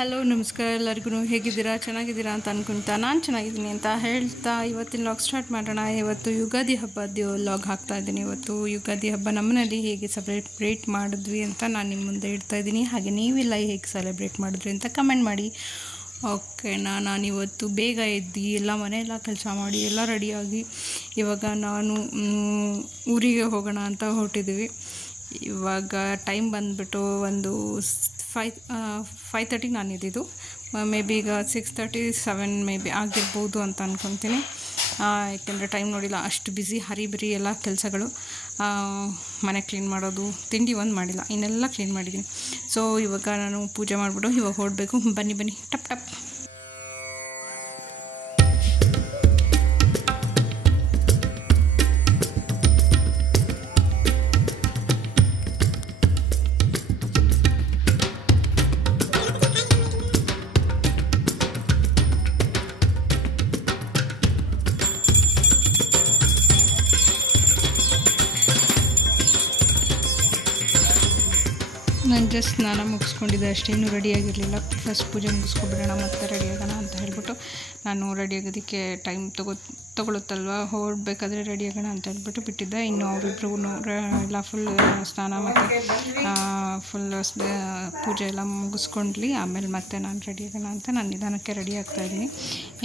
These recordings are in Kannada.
ಹಲೋ, ನಮಸ್ಕಾರ ಎಲ್ಲರಿಗೂ. ಹೇಗಿದ್ದೀರಾ? ಚೆನ್ನಾಗಿದ್ದೀರಾ ಅಂತ ಅನ್ಕೊಂತಾ ನಾನು ಚೆನ್ನಾಗಿದ್ದೀನಿ ಅಂತ ಹೇಳ್ತಾ ಇವತ್ತಿನ ಲಾಗ್ ಸ್ಟಾರ್ಟ್ ಮಾಡೋಣ. ಇವತ್ತು ಯುಗಾದಿ ಹಬ್ಬದ ಲಾಗ್ ಹಾಕ್ತಾ ಇದ್ದೀನಿ. ಇವತ್ತು ಯುಗಾದಿ ಹಬ್ಬ ನಮ್ಮನೇಲಿ ಹೇಗೆ ಸೆಲೆಬ್ರೇಟ್ ಮಾಡಿದ್ವಿ ಅಂತ ನಾನು ನಿಮ್ಮ ಮುಂದೆ ಇಡ್ತಾ ಇದ್ದೀನಿ. ಹಾಗೆ ನೀವೆಲ್ಲ ಹೇಗೆ ಸೆಲೆಬ್ರೇಟ್ ಮಾಡಿದ್ರಿ ಅಂತ ಕಮೆಂಟ್ ಮಾಡಿ. ಓಕೆನಾ ನಾನು ಇವತ್ತು ಬೇಗ ಎದ್ದು ಎಲ್ಲ ಮನೆಯೆಲ್ಲ ಕೆಲಸ ಮಾಡಿ, ಎಲ್ಲ ರೆಡಿಯಾಗಿ ಇವಾಗ ನಾನು ಊರಿಗೆ ಹೋಗೋಣ ಅಂತ ಹೊರಟಿದ್ದೀವಿ. ಇವಾಗ ಟೈಮ್ ಬಂದುಬಿಟ್ಟು ಒಂದು ಫೈ ಫೈವ್ ತರ್ಟಿಗೆ ನಾನು ಇದ್ದಿದ್ದು ಮೇ ಬಿ ಈಗ six thirty seven maybe ಆಗಿರ್ಬೋದು ಅಂತ ಅಂದ್ಕೊತೀನಿ ಯಾಕೆಂದರೆ ಟೈಮ್ ನೋಡಿಲ್ಲ, ಅಷ್ಟು ಬ್ಯುಸಿ ಹರಿಬರಿ ಎಲ್ಲ ಕೆಲಸಗಳು. ಮನೆ ಕ್ಲೀನ್ ಮಾಡೋದು, ತಿಂಡಿ ಒಂದು ಮಾಡಿಲ್ಲ, ಇನ್ನೆಲ್ಲ ಕ್ಲೀನ್ ಮಾಡಿದ್ದೀನಿ ಸೊ ಇವಾಗ ನಾನು ಪೂಜೆ ಮಾಡಿಬಿಟ್ಟು ಇವಾಗ ಹೊರಡಬೇಕು. ಬನ್ನಿ ಬನ್ನಿ, ಟಪ್ ಟಪ್. ಜಸ್ಟ್ ಸ್ನಾನ ಮುಗಿಸ್ಕೊಂಡಿದ್ದೆ ಅಷ್ಟೇ, ಇನ್ನೂ ರೆಡಿಯಾಗಿರಲಿಲ್ಲ ಫಸ್ಟ್ ಪೂಜೆ ಮುಗಿಸ್ಕೊಬಿಡೋಣ ಮತ್ತೆ ರೆಡಿಯಾಗೋಣ ಅಂತ ಹೇಳ್ಬಿಟ್ಟು ನಾನು ರೆಡಿ ಆಗೋದಕ್ಕೆ ಟೈಮ್ ತಗೋ ತಗೊಳುತ್ತಲ್ವ? ಹೊರಡ್ಬೇಕಾದ್ರೆ ರೆಡಿ ಆಗೋಣ ಅಂತ ಹೇಳ್ಬಿಟ್ಟು ಬಿಟ್ಟಿದ್ದೆ. ಇನ್ನು ಅವರಿಬ್ರು ಎಲ್ಲ ಫುಲ್ ಸ್ನಾನ ಮತ್ತು ಫುಲ್ ಪೂಜೆ ಎಲ್ಲ ಮುಗಿಸ್ಕೊಂಡ್ಲಿ. ಆಮೇಲೆ ಮತ್ತೆ ನಾನು ರೆಡಿ ಆಗೋಣ ಅಂತ ನಾನು ನಿಧಾನಕ್ಕೆ ರೆಡಿ ಆಗ್ತಾ ಇದ್ದೀನಿ.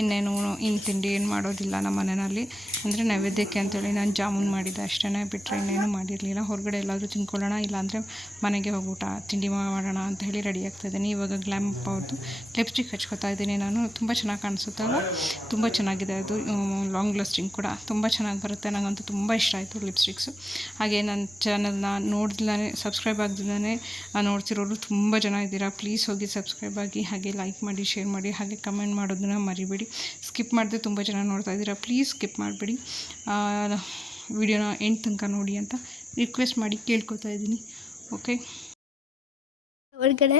ಇನ್ನೇನು, ಇನ್ನು ತಿಂಡಿ ಏನು ಮಾಡೋದಿಲ್ಲ ನಮ್ಮ ಮನೆಯಲ್ಲಿ. ಅಂದರೆ ನೈವೇದ್ಯಕ್ಕೆ ಅಂತೇಳಿ ನಾನು ಜಾಮೂನ್ ಮಾಡಿದ್ದೆ ಅಷ್ಟೇ ಬಿಟ್ಟರೆ ಇನ್ನೇನು ಮಾಡಿರಲಿಲ್ಲ. ಹೊರಗಡೆ ಎಲ್ಲಾದರೂ ತಿನ್ಕೊಳ್ಳೋಣ, ಇಲ್ಲಾಂದರೆ ಮನೆಗೆ ಹೋಗ್ಬಿಟ್ಟು ತಿಂಡಿ ಮಾಡೋಣ ಅಂತ ಹೇಳಿ ರೆಡಿ ಆಗ್ತಾ ಇದ್ದೀನಿ. ಇವಾಗ ಗ್ಲ್ಯಾಮ್ ಅವ್ರದ್ದು ಲಿಪ್ಸ್ಟಿಕ್ ಹಚ್ಕೋತಾ ಇದ್ದೀನಿ ನಾನು. ತುಂಬ ಚೆನ್ನಾಗಿ ಕಾಣಿಸುತ್ತಲ್ಲ ತುಂಬ ಚೆನ್ನಾಗಿದೆ ಅದು. ಲಾಂಗ್ ಲಾಸ್ಟಿಂಗ್ ಕೂಡ ತುಂಬ ಚೆನ್ನಾಗಿ ಬರುತ್ತೆ. ನನಗಂತೂ ತುಂಬ ಇಷ್ಟ ಆಯಿತು ಲಿಪ್ಸ್ಟಿಕ್ಸು. ಹಾಗೆ ನನ್ನ ಚಾನಲ್ನ ನೋಡ್ದಿಲ್ಲೇ ಸಬ್ಸ್ಕ್ರೈಬ್ ಆಗ್ದಿಲ್ಲೇ ನೋಡ್ತಿರೋರು ತುಂಬ ಜನ ಇದ್ದೀರಾ? ಪ್ಲೀಸ್ ಹೋಗಿ ಸಬ್ಸ್ಕ್ರೈಬ್ ಆಗಿ, ಹಾಗೆ ಲೈಕ್ ಮಾಡಿ ಶೇರ್ ಮಾಡಿ, ಹಾಗೆ ಕಮೆಂಟ್ ಮಾಡೋದನ್ನ ಮರಿಬೇಡಿ. ಸ್ಕಿಪ್ ಮಾಡಿದ್ರೆ ತುಂಬ ಜನ ನೋಡ್ತಾ ಇದ್ದೀರಾ? ಪ್ಲೀಸ್ ಸ್ಕಿಪ್ ಮಾಡಬೇಡಿ. ವಿಡಿಯೋನ ಎಂಡ್ ತನಕ ನೋಡಿ ಅಂತ ರಿಕ್ವೆಸ್ಟ್ ಮಾಡಿ ಕೇಳ್ಕೊತಾ ಇದ್ದೀನಿ. ಓಕೆ ಒಳಗಡೆ.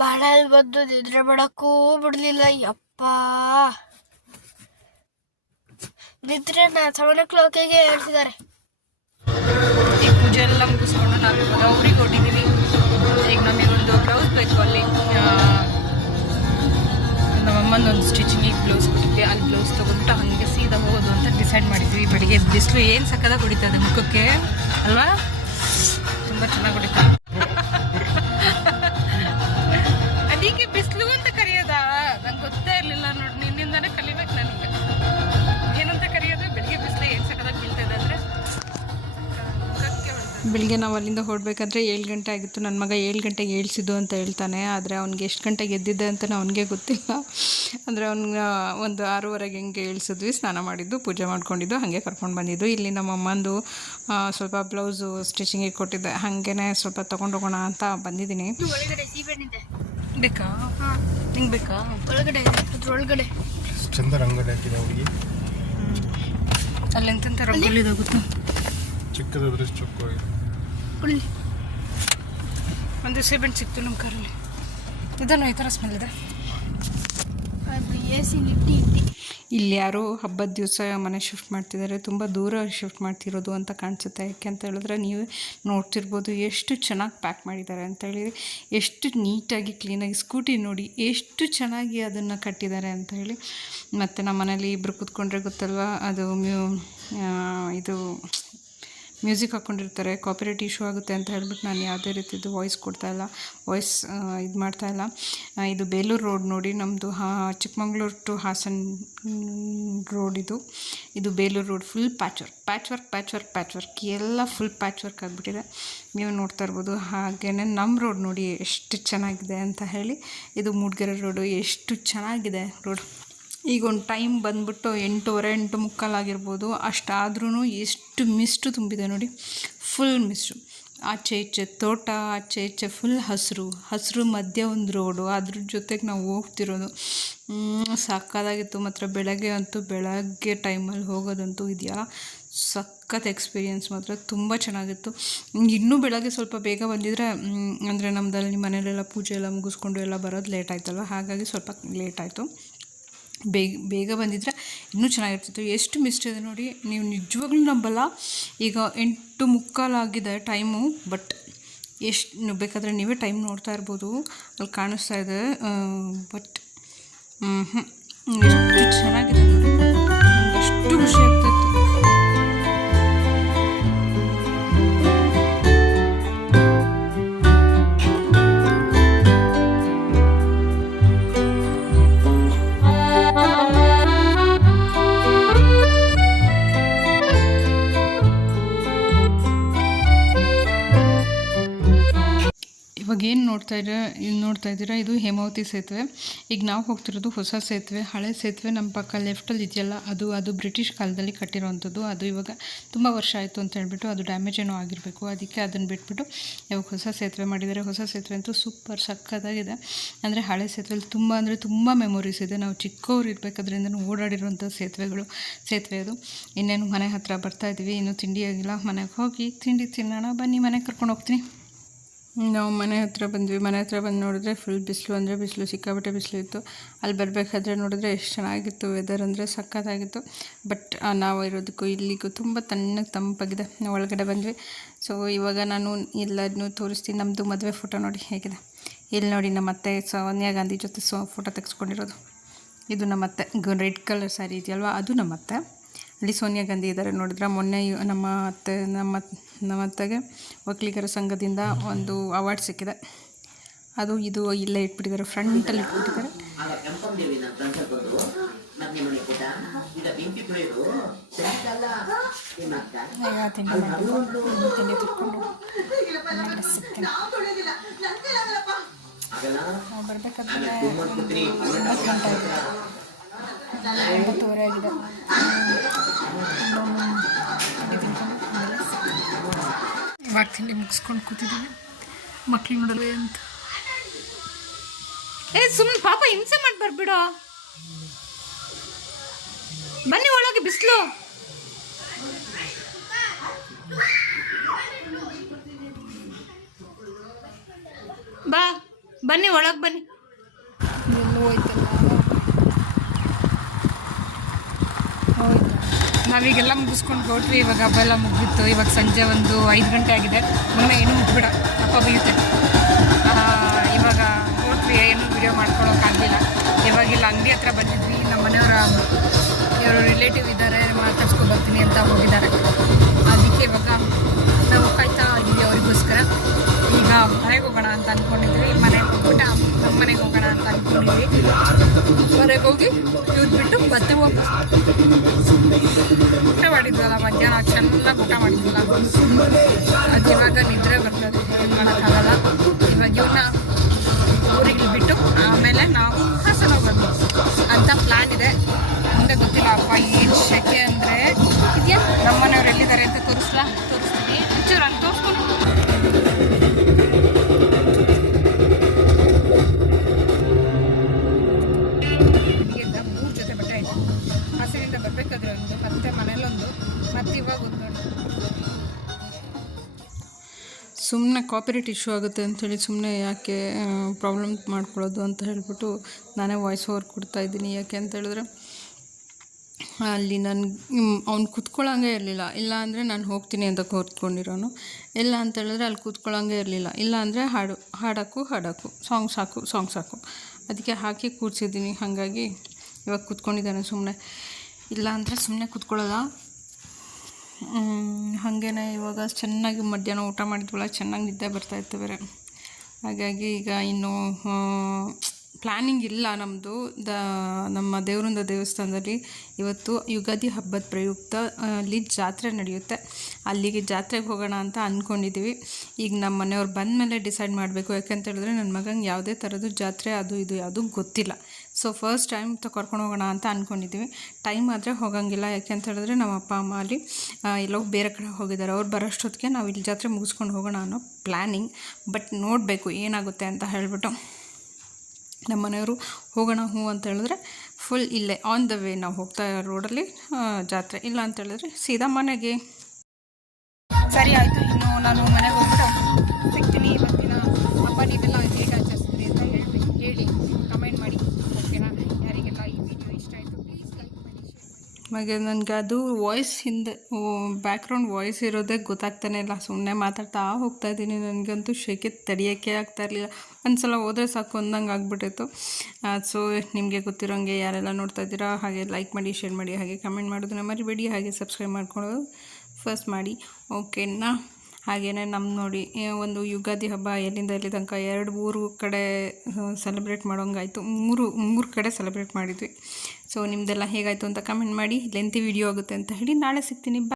ಬಾಳಲ್ಲಿ ಬಂದು ನಿದ್ರೆ ಮಾಡಕ್ಕೂ ಬಿಡಲಿಲ್ಲ, ಯಪ್ಪ. ನಿದ್ರೆನ ಸೆವೆನ್ ಓ ಕ್ಲಾಕಿಗೆ ಹೇಳ್ತಿದ್ದಾರೆ. ಪೂಜೆ ಎಲ್ಲ ಮುಗಿಸ್ಕೊಂಡು ನಾವು ಇವಾಗ ಊರಿಗೆ ಹೊಟ್ಟಿದ್ದೀವಿ ಈಗ ನಮಗೊಂದು ಬ್ಲೌಸ್ ಬೇಕು ಅಲ್ಲಿ. ನಮ್ಮಮ್ಮನೊಂದು ಸ್ಟಿಚಿಂಗಿಗೆ ಬ್ಲೌಸ್ ಕೊಟ್ಟಿದ್ವಿ. ಅಲ್ಲಿ ಬ್ಲೌಸ್ ತೊಗೊಂಡ್ಬಿಟ್ಟು ಹಾಗೆ ಸೀದಾ ಹೋಗೋದು ಅಂತ ಡಿಸೈಡ್ ಮಾಡಿದ್ವಿ. ಬೆಳಿಗ್ಗೆ ಬಿಸಿಲು ಏನು ಸಕ್ಕದಾಗ ಕುಡಿತದೆ ಮುಖಕ್ಕೆ, ಅಲ್ವಾ? ತುಂಬ ಚೆನ್ನಾಗಿ ಹೊಡಿತದೆ ಬೆಳಿಗ್ಗೆ ನಾವು ಅಲ್ಲಿಂದ ಹೊರಡ್ಬೇಕಾದ್ರೆ ಏಳು ಗಂಟೆ ಆಗಿತ್ತು. ನನ್ನ ಮಗ ಏಳು ಗಂಟೆಗೆ ಏಳ್ಸಿದ್ದು ಅಂತ ಹೇಳ್ತಾನೆ. ಆದರೆ ಅವ್ನಿಗೆ ಎಷ್ಟು ಗಂಟೆಗೆ ಎದ್ದಿದ್ದೆ ಅಂತ ಅವನಿಗೆ ಗೊತ್ತಿಲ್ಲ. ಅಂದರೆ ಅವ್ನ ಒಂದು ಆರೂವರೆಗೆ ಹೆಂಗೆ ಏಳ್ಸಿದ್ವಿ ಸ್ನಾನ ಮಾಡಿದ್ದು ಪೂಜೆ ಮಾಡ್ಕೊಂಡಿದ್ದು ಹಾಗೆ ಕರ್ಕೊಂಡು ಬಂದಿದ್ದು. ಇಲ್ಲಿ ನಮ್ಮ ಅಮ್ಮಂದು ಸ್ವಲ್ಪ ಬ್ಲೌಸು ಸ್ಟಿಚಿಂಗಿಗೆ ಕೊಟ್ಟಿದ್ದೆ. ಹಾಗೇ ಸ್ವಲ್ಪ ತೊಗೊಂಡು ಹೋಗೋಣ ಅಂತ ಬಂದಿದ್ದೀನಿ. ಒಳಗಡೆ ಬೇಕಾ? ನಿಂಗೆ ಬೇಕಾ? ಒಳಗಡೆ ಚಂದ ರಂಗೋಲಿ ಹಾಕಿದೆ ಹುಡುಗಿ. ಅಲ್ಲಿ? ಎಂತೆಂಥ ರಂಗೋಲಿ ಗೊತ್ತು ಚಿಕ್ಕದಾದ್ರೆ ಚೊಕ್ಕು ಉಳ್ಳಿ ಒಂದು ಸೇಬೆಂಟ್ ಸಿಕ್ತು ನಮ್ಮ ಕಾರಲ್ಲಿ. ಇದನ್ನು ಈ ಥರ ಸ್ಮೆಲ್ ಇದೆ. ಎ ಸಿ ಇಟ್ಟಿ ಇಟ್ಟಿ. ಇಲ್ಲಿ ಯಾರೋ ಹಬ್ಬದ ದಿವಸ ಮನೆ ಶಿಫ್ಟ್ ಮಾಡ್ತಿದ್ದಾರೆ. ತುಂಬ ದೂರ ಶಿಫ್ಟ್ ಮಾಡ್ತಿರೋದು ಅಂತ ಕಾಣಿಸುತ್ತೆ. ಯಾಕೆ ಅಂತ ಹೇಳಿದ್ರೆ ನೀವು ನೋಡ್ತಿರ್ಬೋದು ಎಷ್ಟು ಚೆನ್ನಾಗಿ ಪ್ಯಾಕ್ ಮಾಡಿದ್ದಾರೆ ಅಂತ ಹೇಳಿ. ಎಷ್ಟು ನೀಟಾಗಿ ಕ್ಲೀನಾಗಿ ಸ್ಕೂಟಿ ನೋಡಿ ಎಷ್ಟು ಚೆನ್ನಾಗಿ ಅದನ್ನು ಕಟ್ಟಿದ್ದಾರೆ ಅಂತ ಹೇಳಿ. ಮತ್ತು ನಮ್ಮ ಮನೇಲಿ ಇಬ್ಬರು ಕೂತ್ಕೊಂಡ್ರೆ ಗೊತ್ತಲ್ವ? ಅದು ಮ್ಯೂ ಇದು ಮ್ಯೂಸಿಕ್ ಹಾಕ್ಕೊಂಡಿರ್ತಾರೆ ಕಾಪಿರೈಟ್ ಇಶ್ಯೂ ಆಗುತ್ತೆ ಅಂತ ಹೇಳ್ಬಿಟ್ಟು ನಾನು ಯಾವುದೇ ರೀತಿದು ವಾಯ್ಸ್ ಕೊಡ್ತಾ ಇಲ್ಲ ವಾಯ್ಸ್ ಇದು ಮಾಡ್ತಾ ಇಲ್ಲ. ಇದು ಬೇಲೂರು ರೋಡ್ ನೋಡಿ ನಮ್ಮದು ಹಾ, ಚಿಕ್ಕಮಂಗ್ಳೂರು ಟು ಹಾಸನ್ ರೋಡ್ ಇದು. ಇದು Belur road full patch work patch work patch work patch work ಎಲ್ಲ ಫುಲ್ ಪ್ಯಾಚ್ ವರ್ಕ್ ಆಗಿಬಿಟ್ಟಿದೆ. ನೀವು ನೋಡ್ತಾ ಇರ್ಬೋದು ಹಾಗೆಯೇ ನಮ್ಮ ರೋಡ್ ನೋಡಿ ಎಷ್ಟು ಚೆನ್ನಾಗಿದೆ ಅಂತ ಹೇಳಿ, ಇದು ಮೂಡಿಗೆರೆ ರೋಡು ಎಷ್ಟು ಚೆನ್ನಾಗಿದೆ ರೋಡ್ ಈಗ ಒಂದು ಟೈಮ್ ಬಂದ್ಬಿಟ್ಟು ಎಂಟೂವರೆ, ಎಂಟು ಮುಕ್ಕಾಲಾಗಿರ್ಬೋದು ಅಷ್ಟಾದ್ರೂ ಎಷ್ಟು ಮಿಸ್ಟು ತುಂಬಿದೆ ನೋಡಿ. ಫುಲ್ ಮಿಸ್ಟು ಆಚೆ ಈಚೆ ತೋಟ, ಆಚೆ ಈಚೆ ಫುಲ್ ಹಸಿರು. ಹಸಿರು ಮಧ್ಯೆ ಒಂದು ರೋಡು ಅದ್ರ ಜೊತೆಗೆ ನಾವು ಹೋಗ್ತಿರೋದು. ಸಕ್ಕತ್ತಾಗಿತ್ತು. ಮಾತ್ರ ಬೆಳಗ್ಗೆ ಅಂತೂ ಬೆಳಗ್ಗೆ ಟೈಮಲ್ಲಿ ಹೋಗೋದಂತೂ ಇದೆಯಲ್ಲ ಸಖತ್ ಎಕ್ಸ್ಪೀರಿಯೆನ್ಸ್ ಮಾತ್ರ. ತುಂಬ ಚೆನ್ನಾಗಿತ್ತು. ಇನ್ನೂ ಬೆಳಗ್ಗೆ ಸ್ವಲ್ಪ ಬೇಗ ಬಂದಿದ್ರೆ ಅಂದರೆ ನಮ್ಮದಲ್ಲಿ ಮನೇಲೆಲ್ಲ ಪೂಜೆ ಎಲ್ಲ ಮುಗಿಸ್ಕೊಂಡು ಎಲ್ಲ ಬರೋದು ಲೇಟ್ ಆಯ್ತಲ್ವ? ಹಾಗಾಗಿ ಸ್ವಲ್ಪ ಲೇಟ್ ಆಯಿತು. ಬೇಗ ಬೇಗ ಬಂದಿದ್ರೆ ಇನ್ನೂ ಚೆನ್ನಾಗಿರ್ತಿತ್ತು. ಎಷ್ಟು ಮಿಸ್ಟ್ ಇದೆ ನೋಡಿ, ನೀವು ನಿಜವಾಗ್ಲೂ ನಂಬಲ್ಲ. ಈಗ ಎಂಟು ಮುಕ್ಕಾಲಾಗಿದೆ ಟೈಮು ಬಟ್ ಎಷ್ಟು ಬೇಕಾದರೆ ನೀವೇ ಟೈಮ್ ನೋಡ್ತಾ ಇರ್ಬೋದು. ಅಲ್ಲಿ ಕಾಣಿಸ್ತಾ ಇದೆ. ಬಟ್ ಹ್ಞೂ ಎಷ್ಟು ಚೆನ್ನಾಗಿದೆ ನೋಡಿ. ಎಷ್ಟು ಖುಷಿ ಆಗ್ತಾಯಿತ್ತು ನೋಡ್ತಾ ಇರೋ ನೋಡ್ತಾ ಇದ್ದೀರಾ? ಇದು ಹೇಮಾವತಿ ಸೇತುವೆ. ಈಗ ನಾವು ಹೋಗ್ತಿರೋದು ಹೊಸ ಸೇತುವೆ. ಹಳೆ ಸೇತುವೆ ನಮ್ಮ ಪಕ್ಕ ಲೆಫ್ಟಲ್ಲಿ ಇದೆಯಲ್ಲ, ಅದು ಅದು ಬ್ರಿಟಿಷ್ ಕಾಲದಲ್ಲಿ ಕಟ್ಟಿರೋವಂಥದ್ದು. ಅದು ಇವಾಗ ತುಂಬ ವರ್ಷ ಆಯಿತು ಅಂತ ಹೇಳ್ಬಿಟ್ಟು ಅದು ಡ್ಯಾಮೇಜ್ ಏನೋ ಆಗಿರಬೇಕು. ಅದಕ್ಕೆ ಅದನ್ನು ಬಿಟ್ಬಿಟ್ಟು ಇವಾಗ ಹೊಸ ಸೇತುವೆ ಮಾಡಿದ್ದಾರೆ. ಹೊಸ ಸೇತುವೆ ಅಂತೂ ಸೂಪರ್ ಸಕ್ಕತ್ತಾಗಿದೆ ಅಂದರೆ ಹಳೆ ಸೇತುವೆಲಿ ತುಂಬ ಅಂದರೆ ತುಂಬ ಮೆಮೊರೀಸ್ ಇದೆ. ನಾವು ಚಿಕ್ಕವ್ರು ಇರಬೇಕಾದ್ರಿಂದ ಓಡಾಡಿರುವಂಥ ಸೇತುವೆಗಳು ಸೇತುವೆ ಅದು. ಇನ್ನೇನು ಮನೆ ಹತ್ರ ಬರ್ತಾ ಇದ್ದೀವಿ. ಇನ್ನೂ ತಿಂಡಿ ಆಗಿಲ್ಲ. ಮನೆಗೆ ಹೋಗಿ ತಿಂಡಿ ತಿನ್ನೋಣ. ಬನ್ನಿ ಮನೆಗೆ ಕರ್ಕೊಂಡು ಹೋಗ್ತೀನಿ. ನಾವು ಮನೆ ಹತ್ರ ಬಂದ್ವಿ. ಮನೆ ಹತ್ರ ಬಂದು ನೋಡಿದ್ರೆ ಫುಲ್ ಬಿಸಿಲು ಅಂದರೆ ಬಿಸಿಲು, ಸಿಕ್ಕಾಪಟ್ಟೆ ಬಿಸಿಲು ಇತ್ತು. ಅಲ್ಲಿ ಬರಬೇಕಾದ್ರೆ ನೋಡಿದ್ರೆ ಎಷ್ಟು ಚೆನ್ನಾಗಿತ್ತು ವೆದರ್ ಅಂದರೆ ಸಖತ್ತಾಗಿತ್ತು. ಬಟ್ ನಾವು ಇರೋದಕ್ಕೂ ಇಲ್ಲಿಗೂ ತುಂಬ ತಣ್ಣಗೆ ತಂಪಾಗಿದೆ. ನಾವು ಒಳಗಡೆ ಬಂದ್ವಿ. ಸೊ ಇವಾಗ ನಾನು ಎಲ್ಲದನ್ನೂ ತೋರಿಸ್ತೀನಿ. ನಮ್ಮದು ಮದುವೆ ಫೋಟೋ ನೋಡಿ ಹೇಗಿದೆ. ಇಲ್ಲಿ ನೋಡಿ ನಮ್ಮ ಅತ್ತೆ ಸೋನಿಯಾ ಗಾಂಧಿ ಜೊತೆ ಸೊ ಫೋಟೋ ತೆಗೆಸ್ಕೊಂಡಿರೋದು. ಇದು ನಮ್ಮ ಅತ್ತೆ. ರೆಡ್ ಕಲರ್ ಸ್ಯಾರಿ ಇದೆಯಲ್ವ? ಅದು ನಮ್ಮ ಅತ್ತೆ. ಅಲ್ಲಿ ಸೋನಿಯಾ ಗಾಂಧಿ ಇದ್ದಾರೆ ನೋಡಿದ್ರೆ ಮೊನ್ನೆ ನಮ್ಮ ಅತ್ತೆ ನಮ್ಮ ನಮ್ಮ ಅತ್ತೆಗೆ ಒಕ್ಕಲಿಗರ ಸಂಘದಿಂದ ಒಂದು ಅವಾರ್ಡ್ ಸಿಕ್ಕಿದೆ. ಅದು ಇದು ಇಲ್ಲೇ ಇಟ್ಬಿಟ್ಟಿದ್ದಾರೆ ಫ್ರಂಟಲ್ಲಿ ಇಟ್ಬಿಟ್ಟಿದ್ದಾರೆ. ತಿಂಡಿ ತಿಳ್ಕೊಂಡು ನಾವು ಬರಬೇಕಾದ್ರೆ ಒಂಬತ್ತು ಗಂಟೆ ಆಗಿದೆ ಆಮೇಲೆ ಸಿಗ್ತೀನಿ. ಇವಾಗ ತಿಂಡಿ ಮುಗಿಸ್ಕೊಂಡು ಕೂತಿದ್ದೀನಿ. ಮಕ್ಳು ನೋಡಲ್ವೇ ಅಂತ. ಏ ಸುಮ್ಮನೆ ಪಾಪ ಹಿಂಸೆ ಮಾಡಿ ಬರ್ಬಿಡೋ. ಬನ್ನಿ ಒಳಗೆ ಬಿಸಿಲು. ಬಾ, ಬನ್ನಿ ಒಳಗೆ ಬನ್ನಿ. ಎಲ್ಲೂ ಹೋಯ್ತಲ್ಲ ನಾವೀಗೆಲ್ಲ ಮುಗಿಸ್ಕೊಂಡು ಹೊರಟ್ವಿ ಇವಾಗ ಹಬ್ಬ ಎಲ್ಲ ಮುಗಿತ್ತು ಇವಾಗ ಸಂಜೆ ಒಂದು ಐದು ಗಂಟೆ ಆಗಿದೆ. ಮೊನ್ನೆ ಏನು ಮುಗ್ಬಿಡ ಹಬ್ಬ ಬೀಳುತ್ತೆ. ಇವಾಗ ಹೊರಟ್ವಿ ಏನು ವೀಡಿಯೋ ಮಾಡ್ಕೊಳೋಕ್ಕಾಗಲಿಲ್ಲ ಇವಾಗ ಇಲ್ಲಿ ಅಂಗಡಿ ಹತ್ರ ಬಂದಿದ್ವಿ, ನಮ್ಮ ಮನೆಯವರ, ಇವರು ರಿಲೇಟಿವ್ ಇದ್ದಾರೆ, ಮಾತಾಡ್ಸ್ಕೊ ಬರ್ತೀನಿ ಅಂತ ಹೋಗಿದ್ದಾರೆ. ಅದಕ್ಕೆ ಇವಾಗ ನಾವು ಕಾಯ್ತಾ ಇದ್ದೀವಿ ಅವರಿಗೋಸ್ಕರ. ಈಗ ಮನೆಗೆ ಹೋಗೋಣ ಅಂತ ಅಂದ್ಕೊಂಡಿದ್ವಿ ಮನೆಗೆ ಹೋಗ್ಬಿಟ್ಟು ನಮ್ಮ ಮನೆಗೆ ಹೋಗೋಣ ಅಂತ ಅಂದ್ಕೊಂಡಿದ್ವಿ ಮನೆಗೆ ಹೋಗಿ ಇವ್ರು ಬಿಟ್ಟು ಮತ್ತೆ ಹೋಗಿ ಊಟ ಮಾಡಿದ್ವಲ್ಲ ಮಧ್ಯಾಹ್ನ, ಚೆನ್ನಾಗಿ ಊಟ ಮಾಡಿದ್ವಲ್ಲ. ಅದು ಇವಾಗ ನಿದ್ರೆ ಬರ್ತದೆ, ಏನು ಮಾಡೋಕ್ಕಾಗಲ್ಲ. ಇವಾಗ ಇವನ್ನ ಊರಿಗೆ ಬಿಟ್ಟು ಆಮೇಲೆ ನಾವು ಹಾಸನ ಹೋಗೋದು ಅಂತ ಪ್ಲ್ಯಾನ್ ಇದೆ. ಮುಂದೆ ಗೊತ್ತಿಲ್ಲ ಅಪ್ಪ ಏನು ಶೆಕೆ ಅಂದರೆ ಇದೆಯಾ? ನಮ್ಮ ಮನೆಯವ್ರು ಎಲ್ಲಿದ್ದಾರೆ ಅಂತ ತೋರಿಸ್ಲಾ? ಹಸಿರಿಂದ ಬರಬೇಕಾದ್ರೆ ಒಂದು ಮತ್ತೆ ಮನೇಲೊಂದು ಮತ್ತೆ ಇವಾಗ ಒಂದು ಸುಮ್ಮನೆ ಕಾಪಿರೇಟ್ ಇಶ್ಯೂ ಆಗುತ್ತೆ ಅಂಥೇಳಿ ಸುಮ್ಮನೆ ಯಾಕೆ ಪ್ರಾಬ್ಲಮ್ ಮಾಡ್ಕೊಳ್ಳೋದು ಅಂತ ಹೇಳ್ಬಿಟ್ಟು ನಾನೇ ವಾಯ್ಸ್ ಓವರ್ ಕೊಡ್ತಾ ಇದ್ದೀನಿ. ಯಾಕೆ ಅಂತ ಹೇಳಿದ್ರೆ, ಅಲ್ಲಿ ನಾನು, ಅವ್ನು ಕೂತ್ಕೊಳ್ಳೋಂಗೆ ಇರಲಿಲ್ಲ. ಇಲ್ಲ ಅಂದರೆ ನಾನು ಹೋಗ್ತೀನಿ ಅಂತ ಕೋರ್ತ್ಕೊಂಡಿರೋನು. ಇಲ್ಲ ಅಂತ ಹೇಳಿದ್ರೆ ಅಲ್ಲಿ ಕೂತ್ಕೊಳ್ಳೋಂಗೆ ಇರಲಿಲ್ಲ. ಇಲ್ಲ ಅಂದರೆ ಹಾಡು, ಹಾಡೋಕ್ಕೂ ಹಾಡೋಕ್ಕೂ. ಸಾಂಗ್ಸ್ ಹಾಕು ಸಾಂಗ್ಸ್ ಹಾಕು ಅದಕ್ಕೆ ಹಾಕಿ ಕೂರಿಸಿದ್ದೀನಿ. ಹಾಗಾಗಿ ಇವಾಗ ಕೂತ್ಕೊಂಡಿದ್ದಾನೆ ಸುಮ್ಮನೆ ಇಲ್ಲ ಅಂದರೆ ಸುಮ್ಮನೆ ಕೂತ್ಕೊಳ್ಳೋಲ್ಲ ಹಾಗೇನೆ ಇವಾಗ ಚೆನ್ನಾಗಿ ಮಧ್ಯಾಹ್ನ ಊಟ ಮಾಡಿದ್ವಲ್ಲ, ಚೆನ್ನಾಗಿ ನಿದ್ದೆ ಬರ್ತಾಯಿತ್ತು ಬೇರೆ. ಹಾಗಾಗಿ ಈಗ ಇನ್ನು ಪ್ಲ್ಯಾನಿಂಗ್ ಇಲ್ಲ ನಮ್ಮದು ದ, ನಮ್ಮ ದೇವರಿಂದ ದೇವಸ್ಥಾನದಲ್ಲಿ ಇವತ್ತು ಯುಗಾದಿ ಹಬ್ಬದ ಪ್ರಯುಕ್ತ ಅಲ್ಲಿ ಜಾತ್ರೆ ನಡೆಯುತ್ತೆ. ಅಲ್ಲಿಗೆ ಜಾತ್ರೆಗೆ ಹೋಗೋಣ ಅಂತ ಅಂದ್ಕೊಂಡಿದ್ದೀವಿ ಈಗ ನಮ್ಮ ಮನೆಯವ್ರು ಬಂದ ಮೇಲೆ ಡಿಸೈಡ್ ಮಾಡಬೇಕು. ಯಾಕಂತ ಹೇಳಿದ್ರೆ ನನ್ನ ಮಗಂಗೆ ಯಾವುದೇ ಥರದ್ದು ಜಾತ್ರೆ, ಅದು ಇದು ಯಾವುದು ಗೊತ್ತಿಲ್ಲ. ಸೊ ಫಸ್ಟ್ ಟೈಮ್ ಕರ್ಕೊಂಡು ಹೋಗೋಣ ಅಂತ ಅಂದ್ಕೊಂಡಿದ್ದೀವಿ ಟೈಮ್ ಆದರೆ ಹೋಗಂಗಿಲ್ಲ. ಯಾಕೆ ಅಂತ ಹೇಳಿದ್ರೆ ನಮ್ಮ ಅಪ್ಪ, ಅಮ್ಮ ಅಲ್ಲಿ ಎಲ್ಲೋ ಬೇರೆ ಕಡೆ ಹೋಗಿದ್ದಾರೆ. ಅವ್ರು ಬರೋಷ್ಟೊತ್ತಿಗೆ ನಾವು ಇಲ್ಲಿ ಜಾತ್ರೆ ಮುಗಿಸ್ಕೊಂಡು ಹೋಗೋಣ ಅನ್ನೋ ಪ್ಲ್ಯಾನಿಂಗ್ ಬಟ್ ನೋಡಬೇಕು ಏನಾಗುತ್ತೆ ಅಂತ ಹೇಳಿಬಿಟ್ಟು ನಮ್ಮ ಮನೆಯವರು ಹೋಗೋಣ ಹ್ಞೂ ಅಂತ ಹೇಳಿದ್ರೆ ಫುಲ್ ಇಲ್ಲೇ ಆನ್ ದ ವೇ ನಾವು ಹೋಗ್ತಾ ಇರೋ ರೋಡಲ್ಲಿ ಜಾತ್ರೆ. ಇಲ್ಲ ಅಂತ ಹೇಳಿದ್ರೆ ಸೀದಾ ಮನೆಗೆ. ಸರಿ, ಆಯಿತು. ಇನ್ನು ನಾನು ಮನೆಗೆ ಹಾಗೆ ನನಗೆ ಅದು ವಾಯ್ಸ್ ಹಿಂದೆ ಬ್ಯಾಕ್ಗ್ರೌಂಡ್ ವಾಯ್ಸ್ ಇರೋದೇ ಗೊತ್ತಾಗ್ತಾನೆ ಇಲ್ಲ. ಸುಮ್ಮನೆ ಮಾತಾಡ್ತಾ ಹೋಗ್ತಾ ಇದ್ದೀನಿ. ನನಗಂತೂ ಶೆಕೆ ತಡಿಯೋಕ್ಕೆ ಆಗ್ತಾ ಇರಲಿಲ್ಲ. ಒಂದ್ಸಲ ಹೋದರೆ ಸಾಕು ಅಂದಂಗೆ ಆಗ್ಬಿಟ್ಟಿತ್ತು. ಸೊ ನಿಮಗೆ ಗೊತ್ತಿರೋಂಗೆ ಯಾರೆಲ್ಲ ನೋಡ್ತಾ ಇದ್ದೀರಾ, ಹಾಗೆ ಲೈಕ್ ಮಾಡಿ ಶೇರ್ ಮಾಡಿ, ಹಾಗೆ ಕಮೆಂಟ್ ಮಾಡೋದನ್ನ ಮರಿಬೇಡಿ. ಹಾಗೆ ಸಬ್ಸ್ಕ್ರೈಬ್ ಮಾಡ್ಕೊಳ್ಳೋದು ಫಸ್ಟ್ ಮಾಡಿ. ಓಕೆನಾ ಹಾಗೆಯೇ ನಮ್ಮ ನೋಡಿ ಒಂದು ಯುಗಾದಿ ಹಬ್ಬ ಎಲ್ಲಿಂದ ಎಲ್ಲಿ ತನಕ ಎರಡು, ಮೂರು ಕಡೆ ಸೆಲೆಬ್ರೇಟ್ ಮಾಡೋಂಗಾಯಿತು. ಮೂರು ಮೂರು ಕಡೆ ಸೆಲೆಬ್ರೇಟ್ ಮಾಡಿದ್ವಿ. ಸೊ ನಿಮ್ದೆಲ್ಲ ಹೇಗಾಯಿತು ಅಂತ ಕಮೆಂಟ್ ಮಾಡಿ ಲೆಂತಿ ವಿಡಿಯೋ ಆಗುತ್ತೆ ಅಂತ ಹೇಳಿ ನಾಳೆ ಸಿಗ್ತೀನಿ.